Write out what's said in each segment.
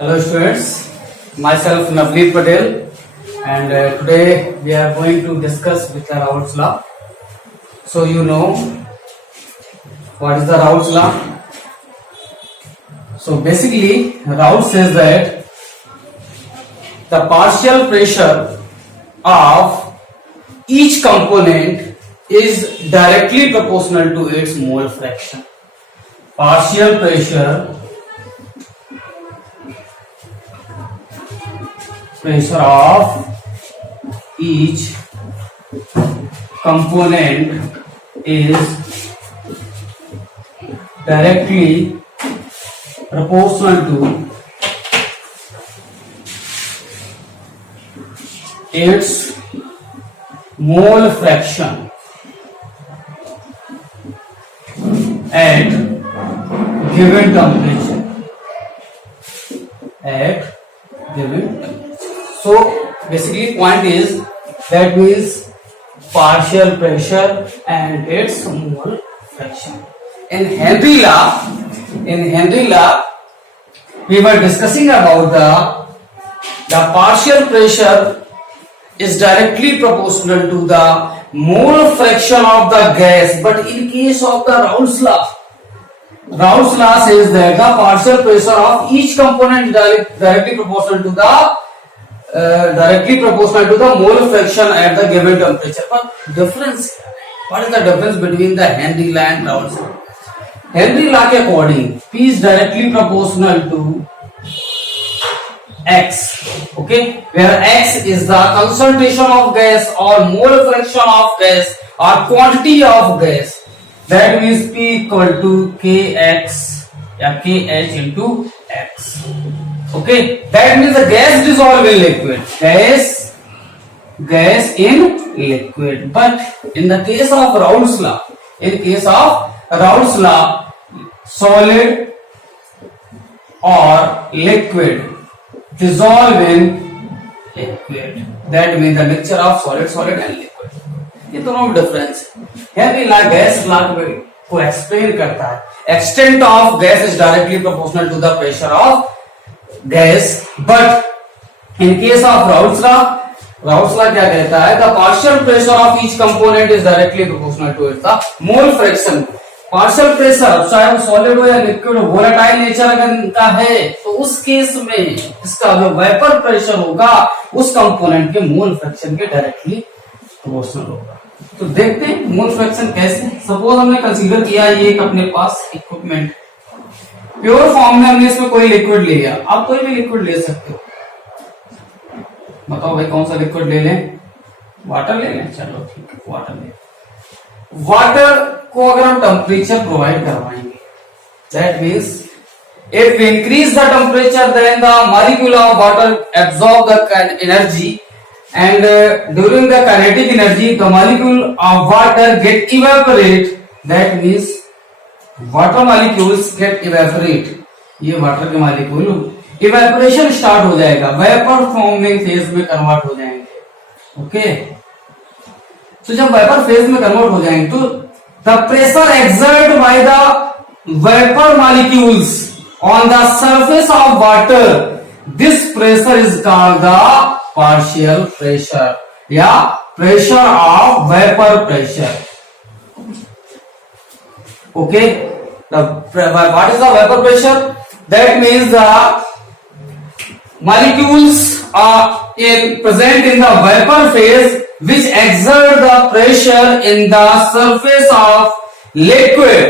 Hello students, myself Navneet Patel and today we are going to discuss with the Raoult's law. So you know what is the Raoult's law? So basically Raoult says that the partial pressure of each component is directly proportional to its mole fraction. Partial pressure of each component is directly proportional to its mole fraction at given temperature. So basically point is that means partial pressure and its mole fraction. In Henry law we were discussing about the partial pressure is directly proportional to the mole fraction of the gas, but in case of the Raoult's law says that the partial pressure of each component is directly proportional to the mole fraction at the given temperature. But what is the difference between the Henry law and Raoult's law? Henry law के according P is directly proportional to X, okay, where X is the concentration of gas or mole fraction of gas or quantity of gas. That means P equal to Kx या Kh into X. Okay, that means the gas dissolve in liquid. Gas in liquid. But in the case of Raoult's law, solid or liquid dissolve in liquid. That means the mixture of solid and liquid. ये दोनों difference है। Henry law gas law को explain करता है। Extent of gas is directly proportional to the pressure of gas, but in case of Raoult's law क्या कहता है? The partial pressure of each component is directly proportional to its the mole fraction. Partial pressure चाहे वो solid हो या liquid हो, volatile nature अगर इनका है तो उस केस में इसका जो वेपर प्रेशर होगा उस कंपोनेंट के मोल फ्रैक्शन के डायरेक्टली प्रोपोर्शनल होगा। तो देखते हैं मोल फ्रैक्शन कैसे। सपोज हमने कंसीडर किया ये एक अपने पास इक्विपमेंट, प्योर फॉर्म में हमने इसमें कोई लिक्विड ले लिया। आप कोई भी लिक्विड ले सकते हो, बताओ भाई कौन सा लिक्विड ले लें? वाटर ले लें, चलो ठीक है वाटर ले। वाटर को अगर हम टेम्परेचर प्रोवाइड करवाएंगे, that means if we increase the temperature then the molecule of water absorb the energy and during the kinetic energy the molecule of water get evaporate. That means water molecules get evaporate. ये water के molecule evaporation start हो जाएगा, vapour forming phase में convert हो जाएंगे। Okay, तो जब vapour phase में कन्वर्ट हो जाएंगे तो the pressure exert by the vapour molecules on the surface of water, this pressure is called the partial pressure या pressure of vapor pressure. Okay, what is the vapor pressure? That means the molecules are present in the vapor phase which exert the pressure in the surface of liquid.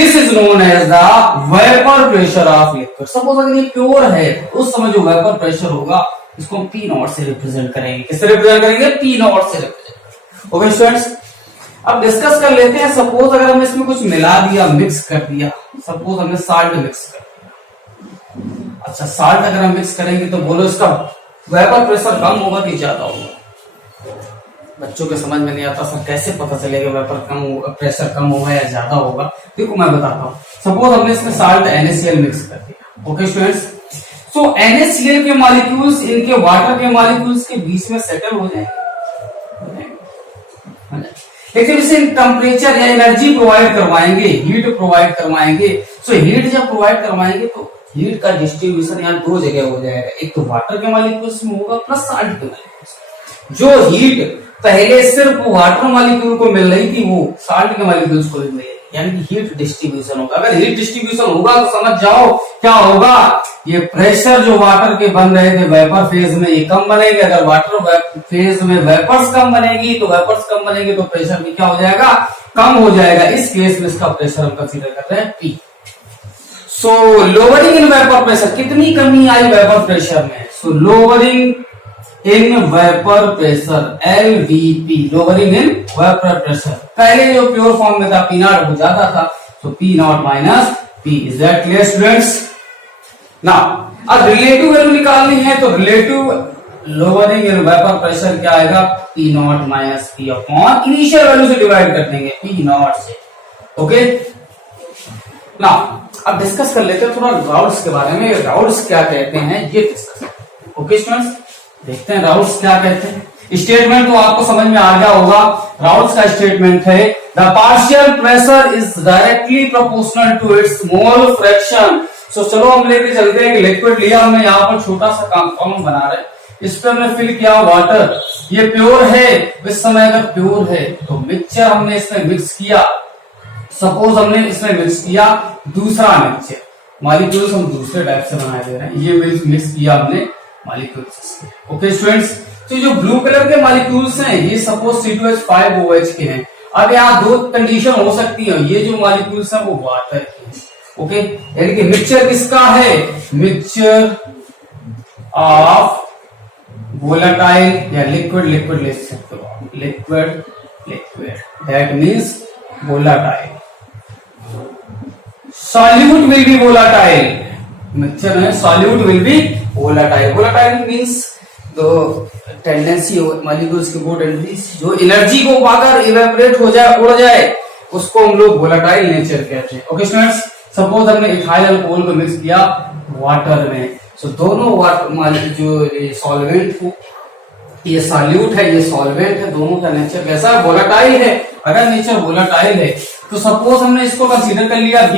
This is known as the vapor pressure of liquid. Suppose अगर ये pure है उस समय जो vapour pressure होगा इसको हम P not से रिप्रेजेंट करेंगे। किससे रिप्रेजेंट करेंगे? P नॉट से रिप्रेजेंट। ओके स्टूडेंट्स, अब डिस्कस कर लेते हैं। सपोज अगर हमने इसमें कुछ मिला दिया, मिक्स कर दिया, सपोज हमने साल्ट मिक्स कर दिया। अच्छा, साल्ट अगर हम मिक्स करेंगे तो बोलो इसका वेपर प्रेशर कम होगा कि ज्यादा होगा? बच्चों के समझ में नहीं आता सर कैसे पता चलेगा वेपर कम होगा, प्रेशर कम होगा या ज्यादा होगा? देखो मैं बताता हूँ। सपोज हमने इसमें साल्ट NaCl मिक्स कर दिया। ओके स्टूडेंट्स, सो NaCl के मॉलिक्यूल्स इनके वाटर के मॉलिक्यूल्स के बीच में सेटल हो जाएंगे। लेकिन इसे टेम्परेचर या एनर्जी प्रोवाइड करवाएंगे, हीट प्रोवाइड करवाएंगे। सो हीट जब प्रोवाइड करवाएंगे तो हीट का डिस्ट्रीब्यूशन यहाँ दो जगह हो जाएगा, एक तो वाटर के मॉलिक्यूल्स में होगा प्लस साल्ट के मॉलिक्यूल्स। जो हीट पहले सिर्फ वाटर मॉलिक्यूल को मिल रही थी वो साल्ट के मॉलिक्यूल्स को भी मिलेगी, यानी कि हीट डिस्ट्रीब्यूशन होगा। अगर हीट डिस्ट्रीब्यूशन होगा तो समझ जाओ क्या होगा, ये प्रेशर जो वाटर के बन रहे थे वेपर फेज में ये कम बनेंगे। अगर वाटर फेज में वेपर्स कम बनेगी तो वेपर्स कम बनेंगे तो प्रेशर भी क्या हो जाएगा, कम हो जाएगा। इस केस में इसका प्रेशर हम कंसीडर करते हैं P। So lowering in vapour pressure, कितनी कमी आई वेपर प्रेशर में, so lowering in vapour pressure LVP, lowering in vapour pressure. पहले जो प्योर फॉर्म में था P0 हो जाता था, तो P0 minus P। Is that clear students? ना अब रिलेटिव वैल्यू निकालनी है तो relative lowering in vapour pressure क्या आएगा, P0 minus P upon initial value से डिवाइड कर देंगे P0 से। ओके ना अब डिस्कस कर लेते हैं थोड़ा राउल्स के बारे में, राउल्स क्या कहते हैं ये डिस्कस करते हैं। ओके स्टूडेंट्स, देखते हैं राउल्स क्या कहते हैं। स्टेटमेंट तो आपको समझ में आ गया होगा। राउल्स का स्टेटमेंट है the partial pressure is directly proportional to its mole fraction. So चलो हम लेके चलते हैं कि लिक्विड लिया हमने, यहाँ पर छोटा सा कंपाउंड बना रहे, इस पे हमने फिल किया वाटर, ये प्योर है। इस समय अगर प्योर है तो मिक्सचर हमने इसमें मिक्स किया, सपोज हमने इसमें मिक्स किया दूसरा मिक्सचर, मॉलिक्यूल्स हम दूसरे टाइप से बनाए दे रहे हैं, ये मिक्स किया हमने मॉलिक्यूल्स। ओके स्टूडेंट्स, तो जो ब्लू कलर के मॉलिक्यूल्स हैं ये सपोज C2H5OH के हैं। अब यहाँ दो कंडीशन हो सकती है, ये जो मॉलिक्यूल्स हैं वो वाटर के हैं। ओके, यानी कि मिक्सचर किसका है, मिक्सचर ऑफ वोलेटाइल या लिक्विड, लिक्विड ले सकते हो, liquid liquid, that means volatile. Solute will be volatile, mixture है solute will be volatile. Volatile means the tendency molecules की वो टेंडेंसी जो एनर्जी को पाकर इवेपोरेट हो जाए, उड़ जाए, उसको हम लोग वोलेटाइल नेचर कहते हैं। ओके स्टूडेंट्स, सपोज हमने इथाइल अल्कोहल को मिक्स किया वाटर में, सो दोनों वाटर जो सॉल्वेंट है ये सॉल्यूट है, ये सॉल्वेंट है, दोनों का नेचर कैसा है, वोलेटाइल है। अगर नेचर वोलेटाइल है तो सपोज हमने इसको कंसीडर कर लिया B,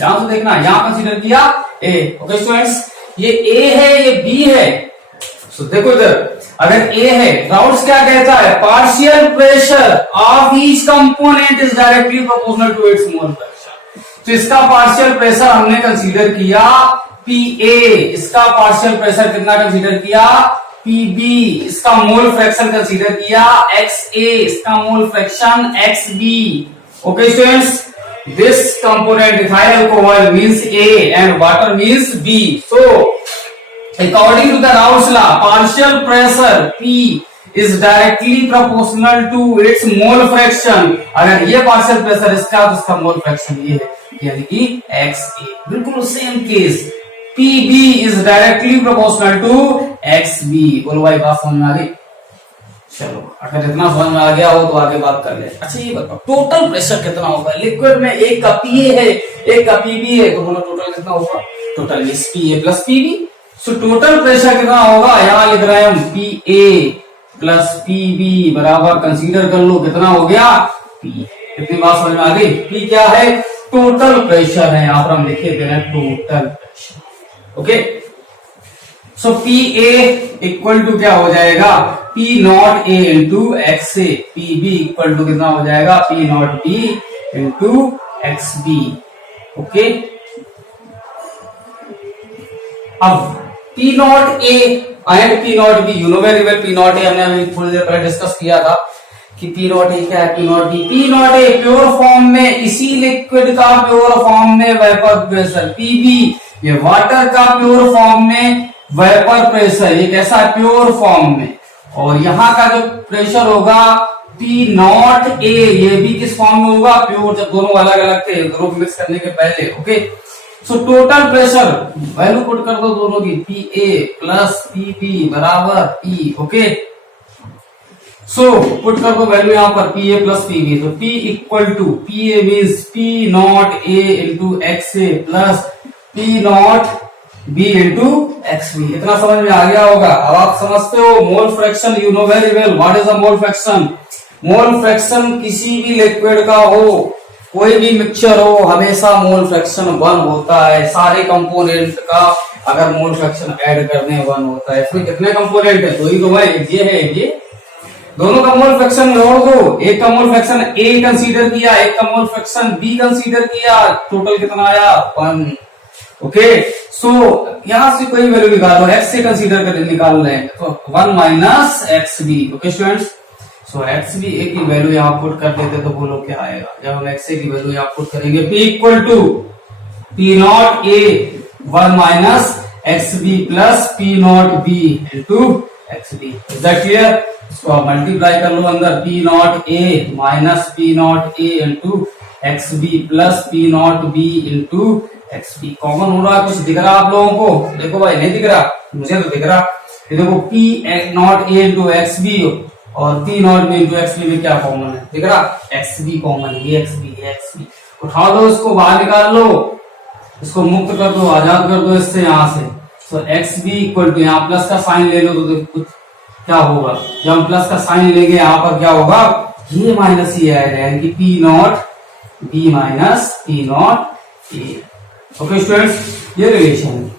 यहां से देखना, यहां कंसीडर किया A। ओके स्टूडेंट्स, ये A है ये B है, सो देखो इधर अगर A है, राउल्स क्या कहता है, partial pressure of each component is directly proportional to its mole fraction. तो इसका पार्शियल प्रेशर हमने कंसीडर किया PA, इसका पार्शियल प्रेशर कितना कंसीडर किया PB, इसका मोल फ्रैक्शन कंसीडर किया XA, इसका mole fraction XB। Okay students, this component ethyl alcohol means A and water means B. So according to the Raoult's law, partial pressure P is directly proportional to its mole fraction। अगर ये partial pressure इसका तो इसका mole fraction ये है, यानी कि XA। बिल्कुल same case, PB is directly proportional to XB। बोलो भाई बात समझ में आ गई? चलो अगर इतना समझ में आ गया हो तो आगे बात कर ले। अच्छा ये बताओ टोटल प्रेशर कितना होगा, लिक्विड में एक का PA है एक का PB है, तो बोलो टोटल कितना होगा, total means PA plus PB। सो टोटल प्रेशर कितना होगा, यहाँ लिख रहे हैं हम PA प्लस PB बराबर कंसीडर कर लो कितना हो गया P। कितनी बात समझ में आ गई? P क्या है, टोटल प्रेशर है, यहाँ पर हम लिखे दे रहे हैं total pressure. Okay, so PA equal to क्या हो जाएगा, P0 A into XA, PB equal to कितना हो जाएगा, P0 B into XB। Okay, अब P0 A and P0 B, you know very well P0 A हमने अभी थोड़ी देर पहले डिस्कस किया था कि P0 A क्या है, P0 B। P0 A pure form में, इसी लिक्विड का प्योर फॉर्म में वेपर प्रेशर, PB ये वाटर का प्योर फॉर्म में वेपर प्रेशर, ये कैसा है, प्योर फॉर्म में। और यहाँ का जो प्रेशर होगा P0 A, ये भी किस फॉर्म में होगा, प्योर, जब दोनों अलग अलग थे ग्रुप मिक्स करने के पहले। Okay, so total pressure value put कर दो दोनों की, PA प्लस PB बराबर P। ओके, सो पुट कर दो वैल्यू यहाँ पर PA प्लस PB, तो P equal to PA means P0 A into XA plus P0 B into XB। इतना समझ में आ गया होगा। अब आप समझते हो mole fraction, you know very well what is a mole fraction. Mole fraction किसी भी लिक्विड का हो कोई भी मिक्सचर हो हमेशा मोल फ्रैक्शन 1 होता है, सारे कंपोनेंट का अगर मोल फ्रैक्शन ऐड करने 1 होता है। इसमें कितने कंपोनेंट है? 2 ही तो है, ये है ये। दोनों का मोल फ्रैक्शन जोड़ दो, एक का मोल फ्रैक्शन ए कंसीडर किया, एक का मोल फ्रैक्शन बी कंसीडर किया, टोटल कितना आया? 1। ओके, सो यहां से कोई वैल्यू निकालो, एक्स से कंसीडर कर निकाल रहे हैं तो 1 minus X B. Okay students, so X B A की वैल्यू यहाँ पुट कर देते तो बोलो क्या आएगा? जब हम एक्स ए की वैल्यू यहाँ पुट करेंगे, P equal to P not A 1 minus X B plus P not B into X B. Is that clear? इसको आप मल्टीप्लाई कर लो अंदर, P not A minus P not A into X B plus P not B into X B. Common हो रहा है? कुछ दिख रहा आप लोगों को? देखो भाई, नहीं दिख रहा? मुझे तो दिख रहा। ये देखो P not A into X B और P not B into X B में क्या कॉमन है? दिख रहा? एक्स बी कॉमन, ये एक्स बी है, एक्स बी। उठा दो इसको, बाहर निकाल लो, इसको मुक्त कर दो, आजाद कर दो इससे, यहां से। सो एक्स बी इक्वल टू, यहाँ प्लस का साइन ले लो तो देखो क्या होगा। जब हम प्लस का साइन लेंगे यहाँ पर क्या होगा? ये माइनस ये आएगा, यानी कि P not be minus P not a. Okay students, ये रिलेशन है।